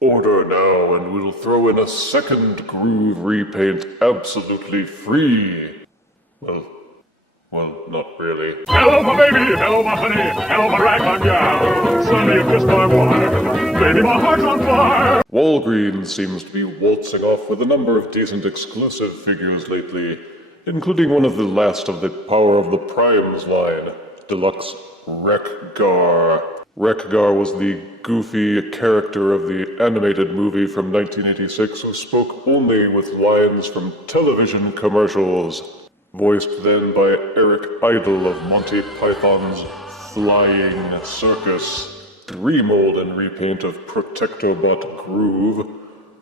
Order now and we'll throw in a second groove repaint absolutely free. Well, not really. Hello, my baby! Hello, my honey! Hello, my ragtime gal! Sonny, you kissed my wife! Baby, my heart's on fire! Walgreens seems to be waltzing off with a number of decent exclusive figures lately, including one of the last of the Power of the Primes line, Deluxe Wreck-Gar. Wreck-Gar was the goofy character of the animated movie from 1986 who spoke only with lines from television commercials. Voiced then by Eric Idle of Monty Python's Flying Circus, remold and repaint of Protectobot Groove,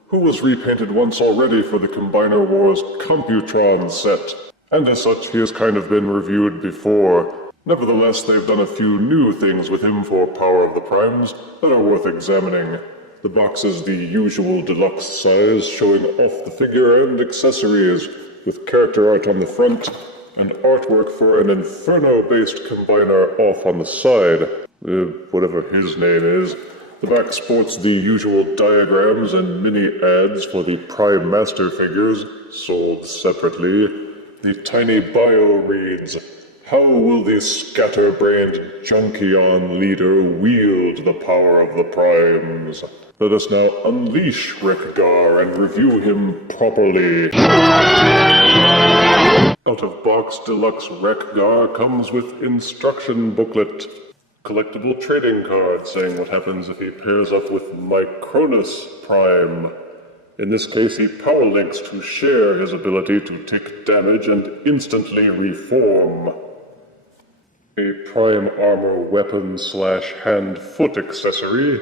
who was repainted once already for the Combiner Wars Computron set, and as such he has kind of been reviewed before. Nevertheless, they've done a few new things with him for Power of the Primes that are worth examining. The box is the usual deluxe size, showing off the figure and accessories, with character art on the front, and artwork for an Inferno-based combiner off on the side. Whatever his name is. The back sports the usual diagrams and mini ads for the Prime Master figures, sold separately. The tiny bio reads, "How will the scatterbrained Junkion leader wield the power of the Primes? Let us now unleash Wreck-Gar and review him properly." Out-of-box Deluxe Wreck-Gar comes with instruction booklet, collectible trading card saying what happens if he pairs up with Micronus Prime. In this case, he power links to share his ability to take damage and instantly reform. A Prime Armor weapon/hand-foot accessory,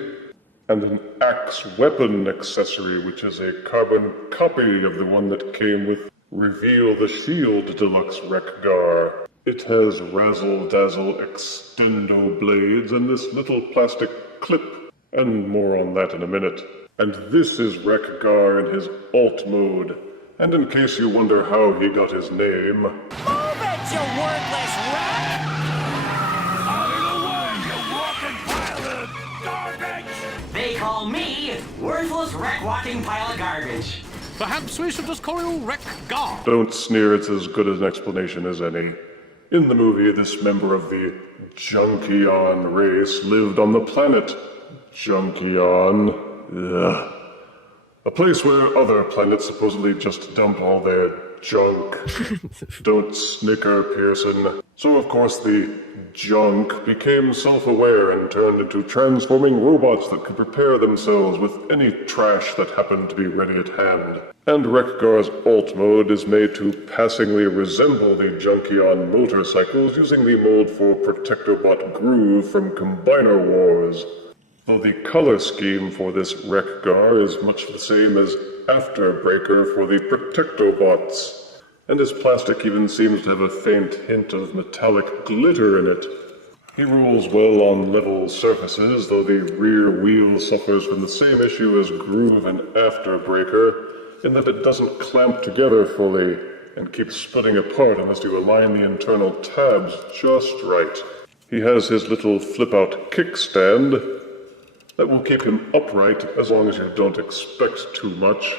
and an axe weapon accessory, which is a carbon copy of the one that came with Reveal the Shield Deluxe Wreck-Gar. It has razzle-dazzle extendo blades and this little plastic clip, and more on that in a minute. And this is Wreck-Gar in his alt mode, and in case you wonder how he got his name... Move it, you worthless rat! Out of the way, you walking pile of garbage! They call me worthless wreck-walking pile of garbage. Perhaps we should just call you Wreck-Gar. Don't sneer, it's as good an explanation as any. In the movie, this member of the Junkion race lived on the planet Junkion. Ugh. A place where other planets supposedly just dump all their junk. Don't snicker, Pearson. So of course the junk became self-aware and turned into transforming robots that could repair themselves with any trash that happened to be ready at hand. And Wreck-Gar's alt mode is made to passingly resemble the Junkion motorcycles using the mold for Protectobot Groove from Combiner Wars. Though the color scheme for this Wreck-Gar is much the same as Afterbreaker for the Protectobots, and his plastic even seems to have a faint hint of metallic glitter in it. He rolls well on level surfaces, though the rear wheel suffers from the same issue as Groove and Afterbreaker, in that it doesn't clamp together fully, and keeps splitting apart unless you align the internal tabs just right. He has his little flip-out kickstand that will keep him upright as long as you don't expect too much.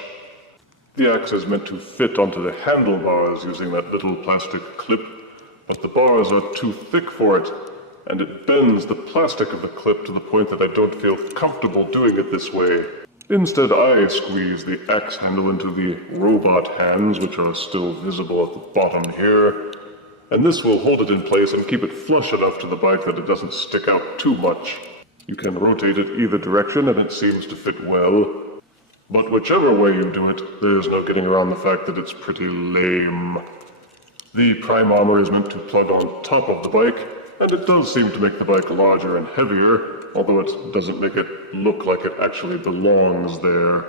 The axe is meant to fit onto the handlebars using that little plastic clip, but the bars are too thick for it, and it bends the plastic of the clip to the point that I don't feel comfortable doing it this way. Instead, I squeeze the axe handle into the robot hands, which are still visible at the bottom here, and this will hold it in place and keep it flush enough to the bike that it doesn't stick out too much. You can rotate it either direction and it seems to fit well, but whichever way you do it, there's no getting around the fact that it's pretty lame. The Prime Armor is meant to plug on top of the bike, and it does seem to make the bike larger and heavier, although it doesn't make it look like it actually belongs there.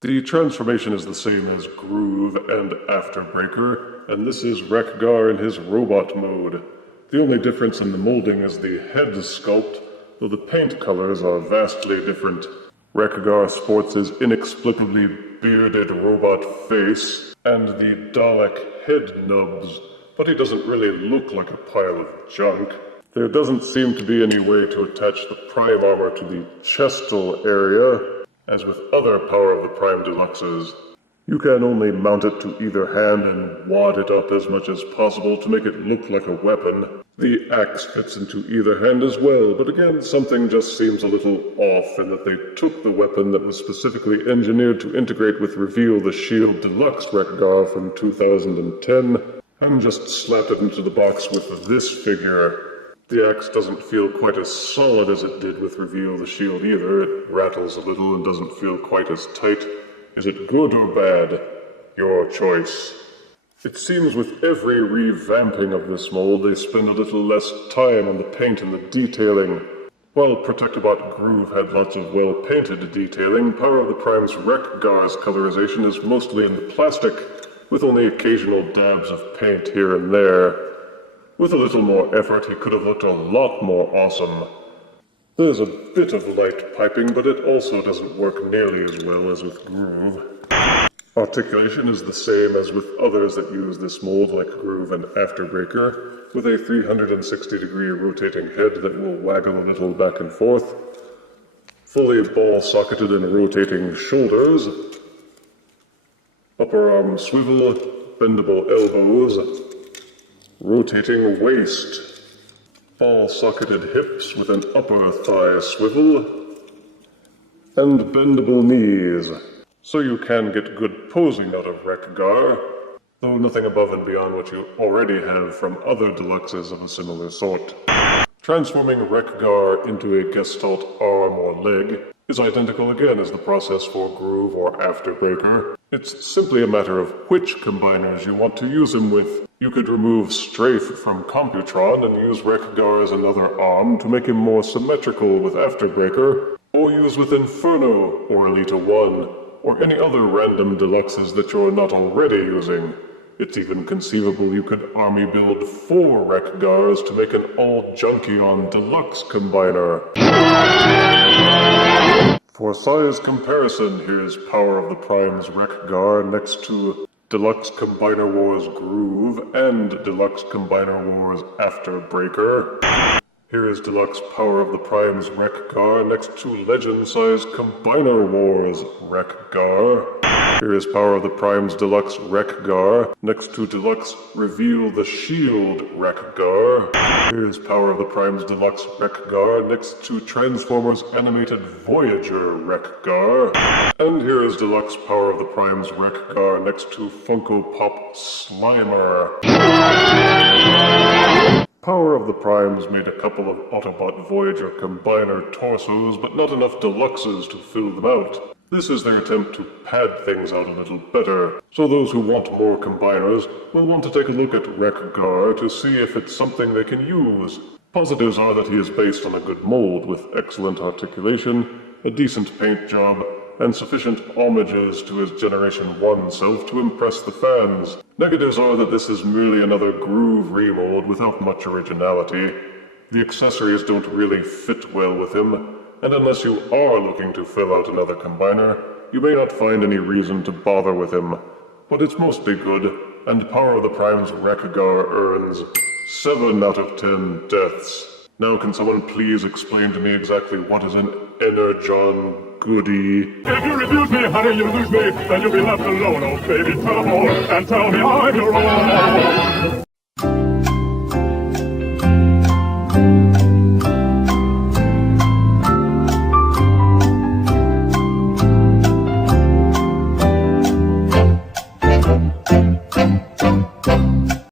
The transformation is the same as Groove and Afterbreaker, and this is Wreck-Gar in his robot mode. The only difference in the molding is the head sculpt, though the paint colors are vastly different. Wreck-Gar sports his inexplicably bearded robot face and the Dalek head nubs, but he doesn't really look like a pile of junk. There doesn't seem to be any way to attach the Prime armor to the chestal area, as with other Power of the Prime Deluxes. You can only mount it to either hand and wad it up as much as possible to make it look like a weapon. The axe fits into either hand as well, but again, something just seems a little off in that they took the weapon that was specifically engineered to integrate with Reveal the Shield Deluxe Wreck-Gar from 2010 and just slapped it into the box with this figure. The axe doesn't feel quite as solid as it did with Reveal the Shield either. It rattles a little and doesn't feel quite as tight. Is it good or bad? Your choice. It seems with every revamping of this mold, they spend a little less time on the paint and the detailing. While Protectobot Groove had lots of well-painted detailing, Power of the Prime's Wreck-Gar's colorization is mostly in the plastic, with only occasional dabs of paint here and there. With a little more effort, he could have looked a lot more awesome. There's a bit of light piping, but it also doesn't work nearly as well as with Groove. Articulation is the same as with others that use this mold, like Groove and Afterbreaker, with a 360-degree rotating head that will waggle a little back and forth, fully ball-socketed and rotating shoulders, upper arm swivel, bendable elbows, rotating waist, ball-socketed hips with an upper thigh swivel, and bendable knees, so you can get good posing out of Wreck-Gar, though nothing above and beyond what you already have from other deluxes of a similar sort. Transforming Wreck-Gar into a gestalt arm or leg is identical again as the process for Groove or Afterbreaker. It's simply a matter of which combiners you want to use him with. You could remove Strafe from Computron and use Wreck-Gar as another arm to make him more symmetrical with Afterbreaker, or use with Inferno or Elita 1, or any other random deluxes that you're not already using. It's even conceivable you could army build 4 Wreck-Gars to make an all-Junkion Deluxe combiner. For size comparison, here's Power of the Prime's Wreck-Gar next to Deluxe Combiner Wars Groove and Deluxe Combiner Wars Afterbreaker. Here is Deluxe Power of the Prime's Wreck-Gar next to Legend-Size Combiner Wars Wreck-Gar. Here is Power of the Prime's Deluxe Wreck-Gar next to Deluxe Reveal the Shield Wreck-Gar. Here is Power of the Prime's Deluxe Wreck-Gar next to Transformers Animated Voyager Wreck-Gar. And here is Deluxe Power of the Prime's Wreck-Gar next to Funko Pop Slimer. Power of the Primes made a couple of Autobot Voyager Combiner torsos, but not enough deluxes to fill them out. This is their attempt to pad things out a little better, so those who want more combiners will want to take a look at Wreck-Gar to see if it's something they can use. Positives are that he is based on a good mold with excellent articulation, a decent paint job, and sufficient homages to his Generation 1 self to impress the fans. Negatives are that this is merely another Groove remold without much originality. The accessories don't really fit well with him, and unless you are looking to fill out another combiner, you may not find any reason to bother with him. But it's mostly good, and Power of the Prime's Wreck-Gar earns 7 out of 10 deaths. Now can someone please explain to me exactly what is an Energon goodie? If you refuse me, honey, you lose me, then you'll be left alone. Oh, baby, come on and tell me I'm your own.